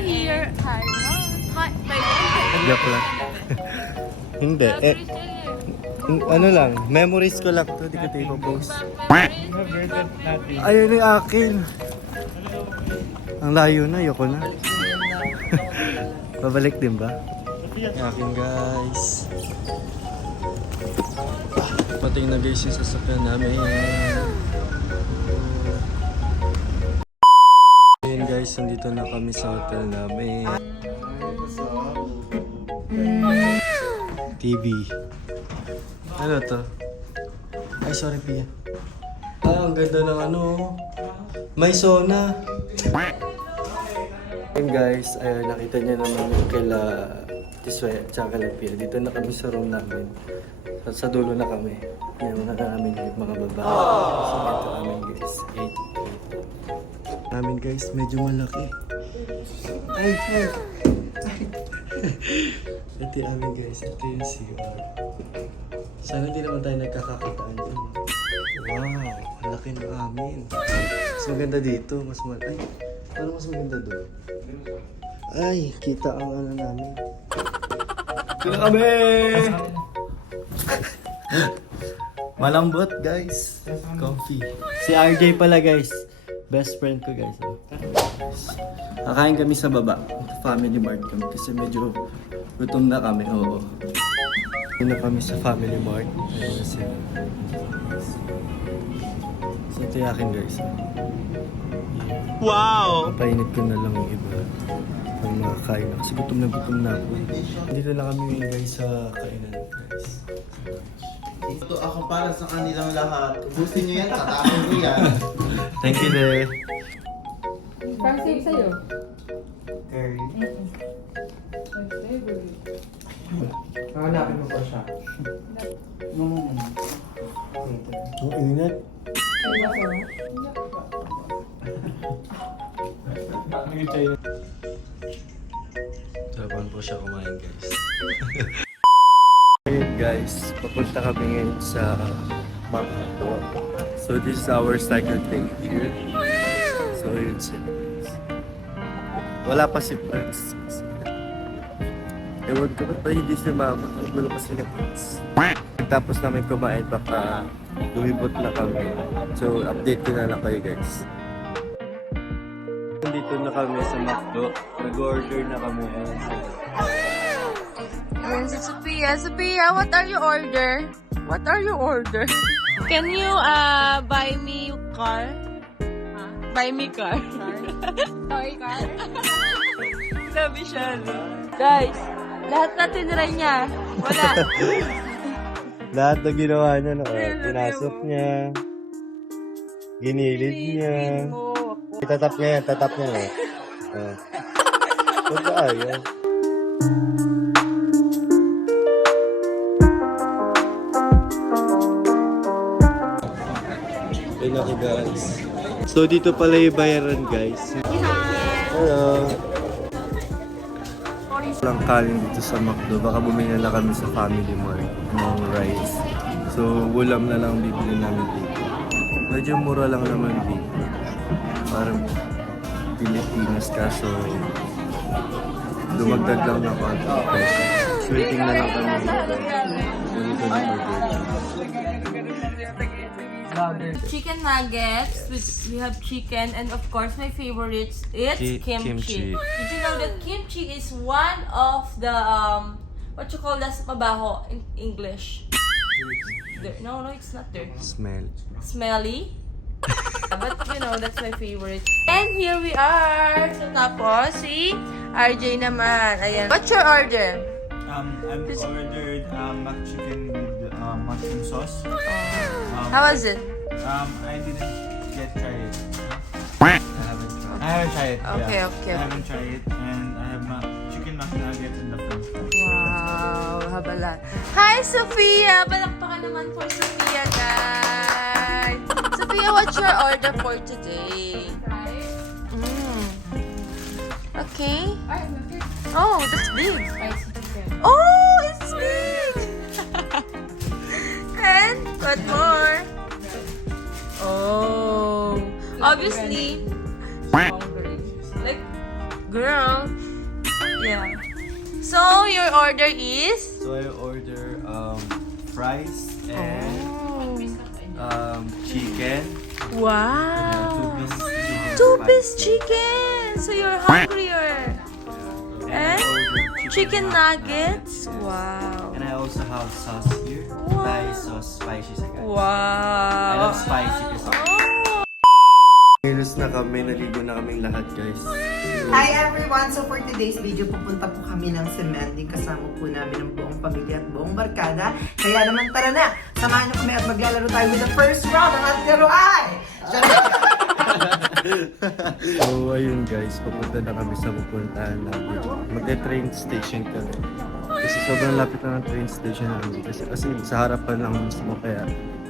here. Taiwan. Hi, Taiwan. Joke lang. Hindi. Ano lang, memories ko lang to. Di ko tayo post. Ayun yung akin. Ang layo na, ayoko na. Babalik din ba? Yung akin guys. Pating na guys yung sasakyan namin. Ayun guys, nandito na kami sa hotel namin. TV. Ano to? Ay, sorry Pia. Ah, ang ganda ng ano. May sauna. Ayun guys, ayun, nakita niyo naman yung kila Tiswe at saka kila Pia. Dito na kami sa room namin. Sa dulo na kami. Yan na namin yung mga babae. So ito namin guys. 8. Namin guys, medyo malaki. Ay. Ito yung amin guys. Ito yung CR. Sana di naman tayo nagkakakitaan dun. Wow, ang laki ng amin. Mas maganda dito. Ay, parang mas maganda doon. Ay, kita ang ano namin. Ito na kami! Malambot guys. Comfy. Si RJ pala guys. Best friend ko guys. Kakain kami sa baba. Family Mart kami kasi medyo gutom na kami. Oo. Doon na kami sa Family Mart. Ayun kasi. So ito yung akin guys. Wow! Papainit ko na lang yung iba. Pag makakain na. Kasi gutom na ako. Dito na kami ngayon guys sa kainan guys. Ito ako para sa kanilang lahat. Ubusin nyo yan, tatapon ko yan. Thank you, De. Parang save sa'yo. Curry. My favorite. Hanapin mo pa siya. Ang ingat. Sabon po siya kumain guys. Ayun guys, papunta kami ngayon sa Macdo. So this is our second day here. So yun siya. Wala pa si Prince. Ewan ko ba't ba hindi si Mama? Ang gulo kasi ni Prince. Tapos namin kumain, baka lumibot na kami. So update ko na lang kayo guys. Nandito na kami sa Macdo. Nag-order na kami. Ayan si Sophia. Sophia, what are you order? What are you order? Can you buy me car? Buy me car. Toy car? Sabi siya. Guys, lahat na tinry niya. Wala. Lahat na ginawa niya, no? Pinasok niya. Ginilid niya. Tatap niya yan, tatap niya. Huwag ka ayaw. Ayun ako guys. So dito pala yung bayaran guys. Hello. Walang kanin dito sa Macdo. Baka bumili na kami sa Family Mart ng rice. So ulam na lang bibili namin dito. Medyo mura lang naman dito. Parang Pilipinas kaso dumagdag lang na konti peso. So waiting na lang kami dito. Dito na order. Chicken nuggets, which we have chicken, and of course my favorite, it's kimchi. Did you know that kimchi is one of the what you call das mabaho in English? No, it's not there. Smelly. But you know, that's my favorite. And here we are. So tapos si RJ naman. Ayan. What's your order? I've ordered mac chicken with mushroom sauce. How was it? I didn't yet try it. I haven't tried it. Okay, yeah. okay. I haven't tried it, and I have chicken mac nuggets in the fridge. Wow, habalan. Hi, Sophia! Palakpakan naman for Sophia, guys. Sophia, what's your order for today? Okay. Oh, that's big. Oh, it's big! And what more? Oh, obviously, like girl. Yeah. So, your order is? So I order fries and chicken. Wow. Two-piece Two-piece chicken. So, you're hungrier. And chicken nuggets. Wow. And I also have sauce here. Wow. Thai sauce, spicy sa guys. Wow. I love spicy kasi. Oh. Kilos na kami, naligo na kaming lahat guys. Hi everyone! So for today's video, pupunta po kami ng Semending. Kasama po namin ang buong pamilya at buong barkada. Kaya naman tara na! Samahan niyo kami at maglalaro tayo with the first round ng ating laruan! So ayun guys, pupunta na kami sa pupuntahan namin. Magte-train station kami. Kasi sobrang lapit na ng train station namin. Kasi sa harapan lang mismo kaya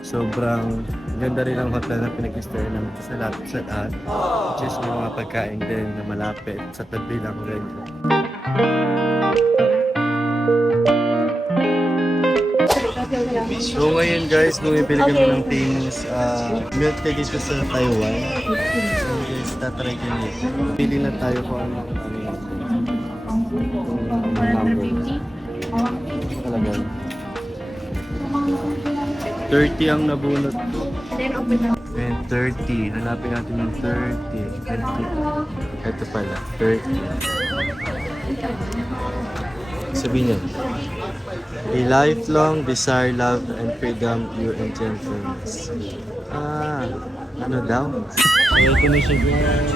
sobrang ganda rin ang hotel na pinag-stay namin sa lapit sa lahat. Which is may mga pagkain din na malapit sa tabi lang rin. So ngayon guys, bumibili kami ng famous milk tea dito sa Taiwan. So guys, tatry ko nito. Pili na tayo kung ano natin. Talaga. 30 ang nabunot ko. And 30. Hanapin natin yung 30. Ito pala, 30. Sabihin niya. A lifelong desire, love, and freedom, you and gentleness. Ano daw? Ito na siya guys.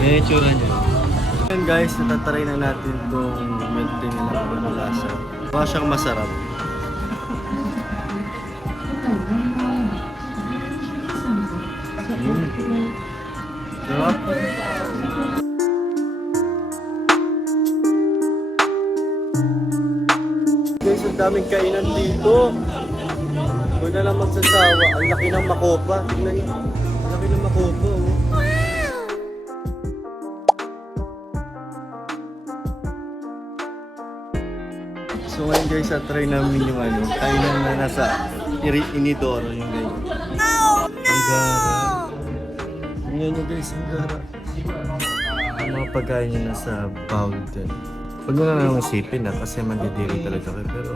May itsura niya. Ngayon guys, natatry na natin itong milk tea nila kung ano lasa. Baka siyang masarap. Sarap. Guys, ang daming kainan dito. Huwag na lang magsasawa. Ang laki ng makopa. Tingnan niyo. Ang laki ng makopa. Oh. So ngayon guys, try namin yung kainan na nasa Inidoro yung ganyan. Ang gara. Tingnan nyo guys, ang gara. Ang mga pagkain nyo nasa bowl din. Huwag mo na naman isipin kasi mandidiri talaga kayo. Pero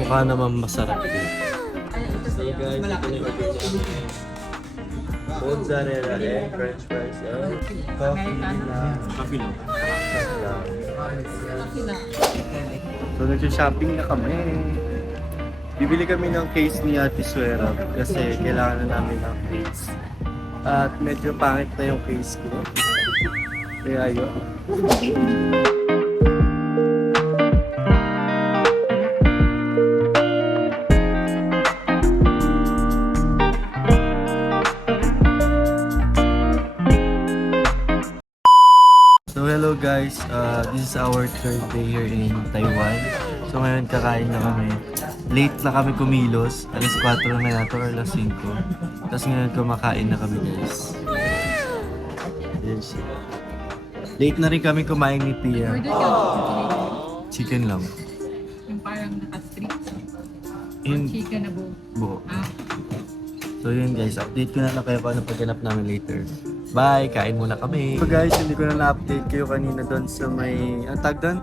mukha naman masarap din. So guys, ito na yung mozzarella and french fries and coffee na. Coffee lang. So nag-shopping na kami. Bibili kami ng case ni Ate Suera kasi kailangan na namin ng case. At medyo pangit na yung case ko. Kaya yun. So hello guys, this is our third day here in Taiwan. So ngayon kakain na kami. Late na kami kumilos, alas 4 na yata or alas 5. Tapos ngayon kumakain na kami guys. Yes. Late na rin kami kumain ni Pia. Chicken lang. Yung parang naka-street. Yung Chicken na buo. buo. So yun guys, update ko na lang kayo kung ano pagganap namin later. Bye! Kain muna kami! So guys, hindi ko na na-update kayo kanina doon sa may... Ang tag doon?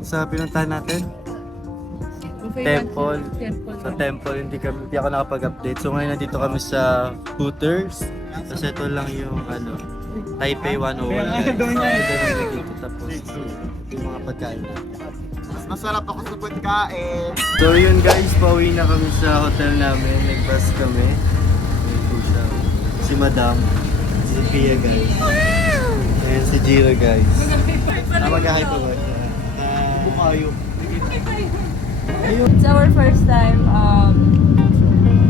Sa pinuntahan natin? Temple. Sa temple, hindi ako nakapag-update. So ngayon nandito kami sa Hooters. Tapos ito lang yung Taipei 101 guys. Ito lang dito. Tapos yung mga pagkain natin. Mas masarap ako sa pagkain. So yun guys, pauwi na kami sa hotel namin. Nag-bus kami. Ayun po siya. Si Madam. Si Pia guys. Ayan si Jira guys. Mag-hi po ba? Bukayo. It's our first time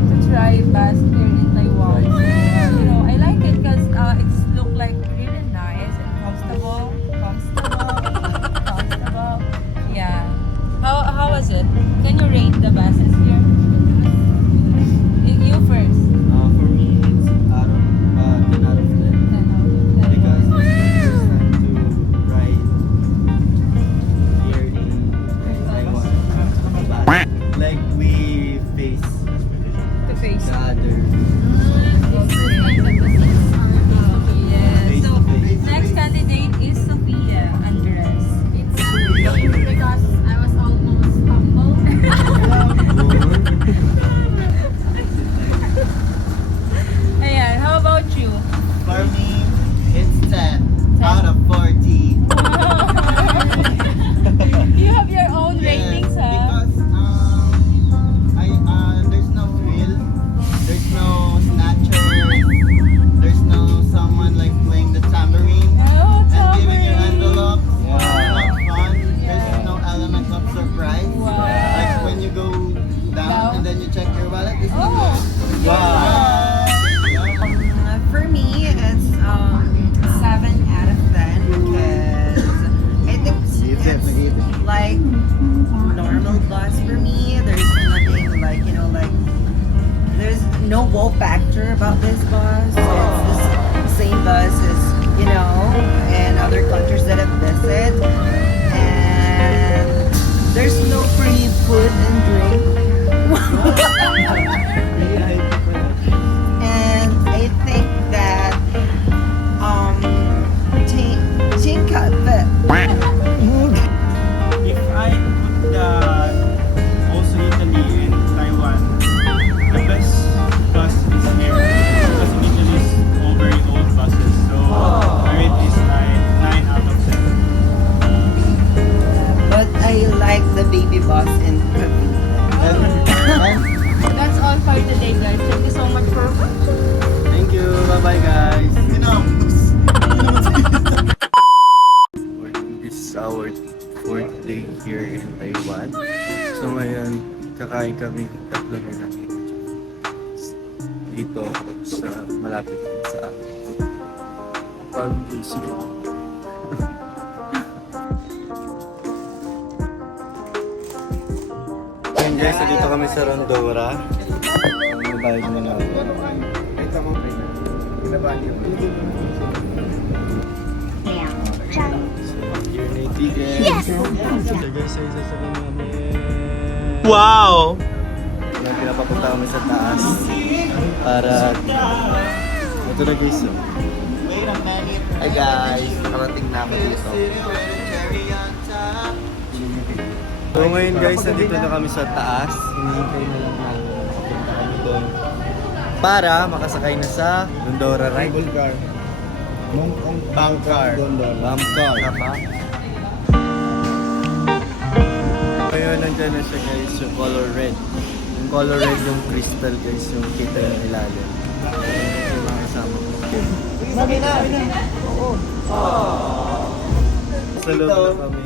to try bus here in Taiwan. So, I like it because it's look like really nice and comfortable. Yeah. How was it? Can you rate the buses here? You first. For me, it's out of 10 out of 10. Because this is the first time to ride here in Taiwan. Like we face The face. the other kakain kami tatlo na lang. Dito sa malapit sa farm basic. Ngayon guys, dito kami sa Rondora. Ang bayad mo na. Ito mo. Pinabahan niyo. Here na yung ticket. Yes! So guys, isa sa namin. Wow! Ngayon pinapapunta kami sa taas. Para... Ito na guys. Hi guys, nakarating na ako dito. So ngayon guys, nandito na kami sa taas. Hinihintay na lang namin na makapunta kami doon. Para makasakay na sa Rondora Ride. Cable car. Mongkong Bangkar. Bangkar. Tama. Ngayon nandyan na siya guys, yung color red. Yung color red yung crystal guys, yung kita yung ilalim. Yung mga kasama ko. Sa loob na kami.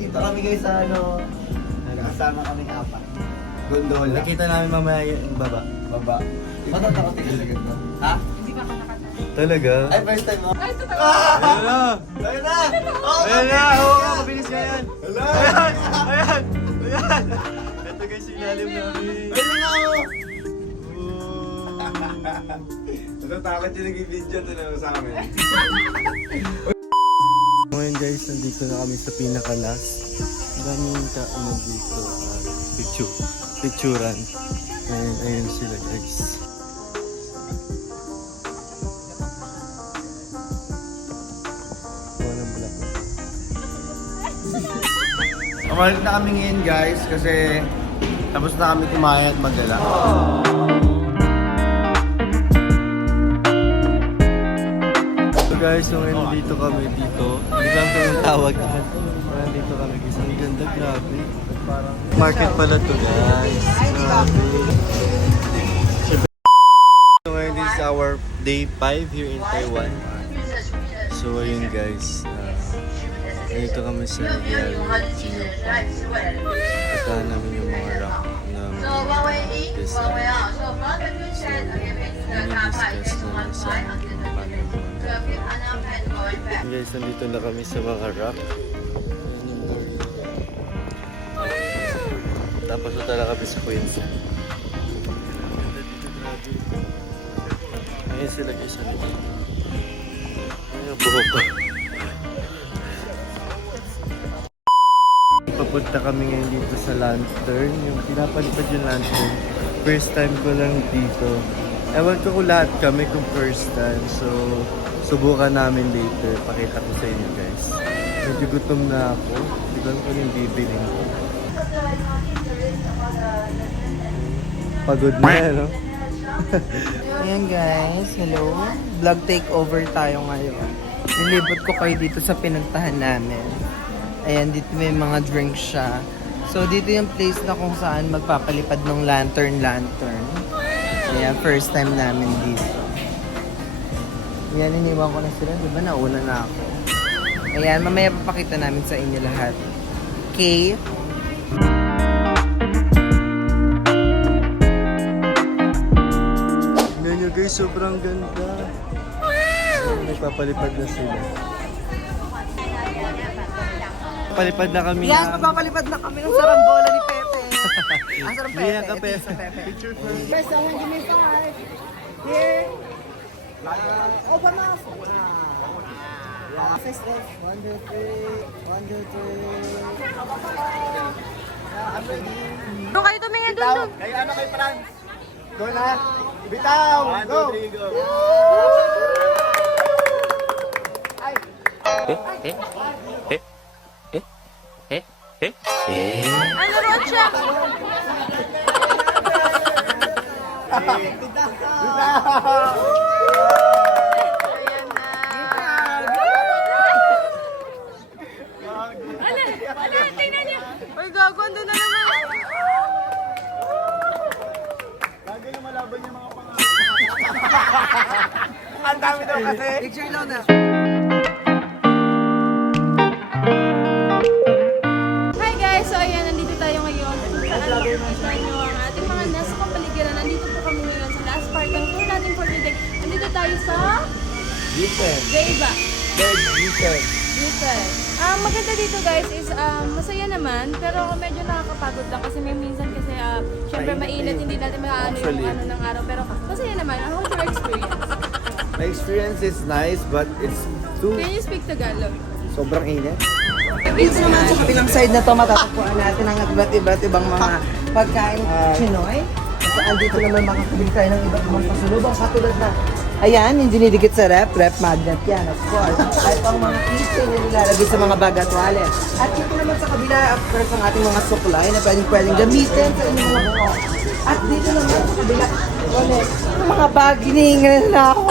Dito kami guys sa ano. Kasama kami apat. Gondola. Nakita namin mamaya yung baba. Baba. Matatakot ka talaga to. Ha? Talaga? Ay, first time mo? Ayan na! Ayun na! Ayan na! Oo, mabilis nga yan! Ayan! Ayan! Ayan! Ito guys, yung ilalim namin. Ayun na ako! Natatakot yung nag-video to na sa amin. Ngayon guys, nandito na kami sa pinaka-last. Ang daming kainan dito. Picturan. Ayun sila guys. Walang black. Kamalit na kami ngayon guys kasi tapos na kami kumain at magdala. So guys, so ngayon dito kami dito. Biglang ko yung tawag. Nandito kami guys. Ang ganda, grabe. Parang market pala to guys. Grabe. So ngayon this is our day 5 here in Taiwan. So ayun guys. Dito kami sa Real Geo. Puntahan namin yung mga rock na design. So, discuss na sa kung paano yung guys, nandito na kami sa mga rock. Ayan yung garden. Tapos punta na kami sa Queens. Ang ganda dito, grabe. Ayun sila guys. Ayun yung buhok ko. Papunta kami ngayon dito sa lantern. Yung pinapalipad yung lantern. First time ko lang dito. Ewan ko kung lahat kami kung first time. So, subukan namin later. Pakita ko sa inyo guys. Medyo gutom na ako. Hindi ko alam kung yung bibilin ko. Pagod na, no? Ayan guys, hello. Vlog takeover tayo ngayon. Nilibot ko kayo dito sa pinuntahan namin. Ayan, dito may mga drinks siya. So, dito yung place na kung saan magpapalipad ng lantern. Ayan, first time namin dito. Ayan, iniwan ko na sila. Diba, nauna na ako. Ayan, mamaya papakita namin sa inyo lahat. Okay? Tingnan nyo guys, sobrang ganda. May papalipad na sila. Papalipad na kami. Yes, magpapalipad na kami ng saranggola ni Pepe. Ang sarang Pepe. Liyan ka, Ito yung sa Pepe. Pepe. Picture first. First, someone give me 5. Here. Open mouth. Face left. 1, 2, 3. 1, 2, 3. I'm ready. Doon kayo tumingin doon. Kayo ano kay Franz? Go na! Bitaw! 1, 2, 3, go! Ano ron siya? Ayan na. Wala, tingnan niyo. Uy, gago, andun na naman. Bagay yung malaban yung mga pangalan. Ang dami daw kasi. Picture lang na. Hi guys! So ayan, nandito tayo ngayon. Saan? Different. Daiba. Very different. Different. Maganda dito guys is masaya naman, pero medyo nakakapagod lang kasi may minsan kasi syempre mainit, hindi natin maaano yung Actually. ano ng araw, pero masaya naman. How's your experience? My experience is nice, but it's too Can you speak Tagalog? sobrang init. Dito naman sa kabilang side na to, matatagpuan natin ang iba't ibang mga pagkain Pinoy. At andito naman makakabili tayo ng iba't ibang pasalubong katulad na ayan, yung dinidikit sa rep magnet yan, of course. At ang mga keychain yung nilalagay sa mga bag at wallet. At dito naman sa kabila, of course, ang ating mga suklay na pwedeng gamitin sa inyong mga buko. At dito naman sa kabila, ulit, ang mga bag, hinihingal na ako.